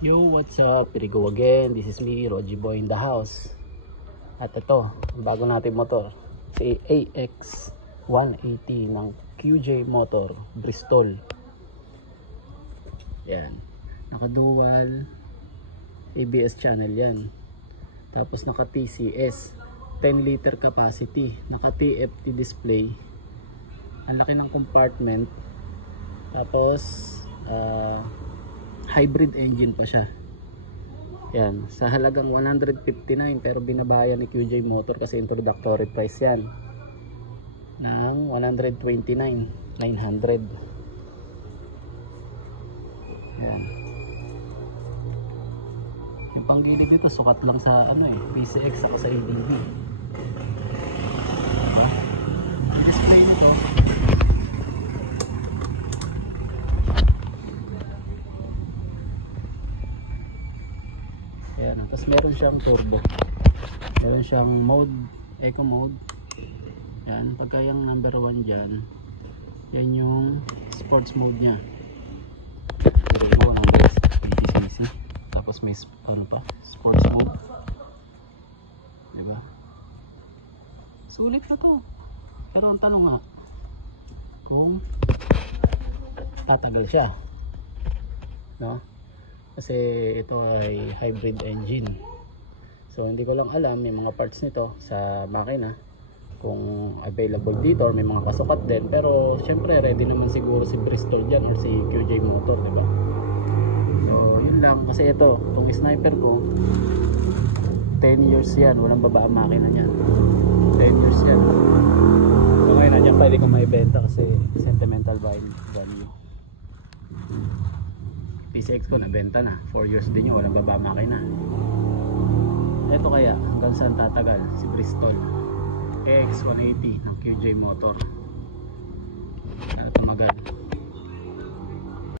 Yo, what's up? Here we go again. This is me, Roji Boy in the house. At ito, bago natin motor, si AX 180 ng QJ Motor Bristol. Yan, naka dual ABS channel yan. Tapos naka TCS 10 liter capacity, naka TFT display. Ang laki ng compartment. Tapos hybrid engine pa siya. Yan, sa halagang 159, pero binabayan ni QJ Motor kasi introductory price yan ng 129,900. Yan. Yung panggilid dito sukat lang sa PCX ako sa ADV. Yung display nito ayan, tapos meron siyang turbo, meron siyang mode, eco mode. Yan, pagka yung number 1 dyan, yan yung sports mode nya. Turbo ng BTCC. Tapos may sports mode, diba? Sulit na to, pero ang tanong nga kung tatagal siya, no? Kasi ito ay hybrid engine. So hindi ko lang alam may mga parts nito sa makina kung available dito or may mga kasukat din. Pero syempre ready naman siguro si Bristol dyan or si QJ Motor, diba? So yun lang. Kasi ito, itong sniper ko 10 years yan. Walang baba ang makina niyan. 10 years yan. So ngayon nandiyan pwede kong maibenta kasi sentimental value. PCX ko nabenta na, 4 years din yun, walang baba makina. Ito kaya hanggang saan tatagal si Bristol AX 180 ng QJ Motor na tumagal.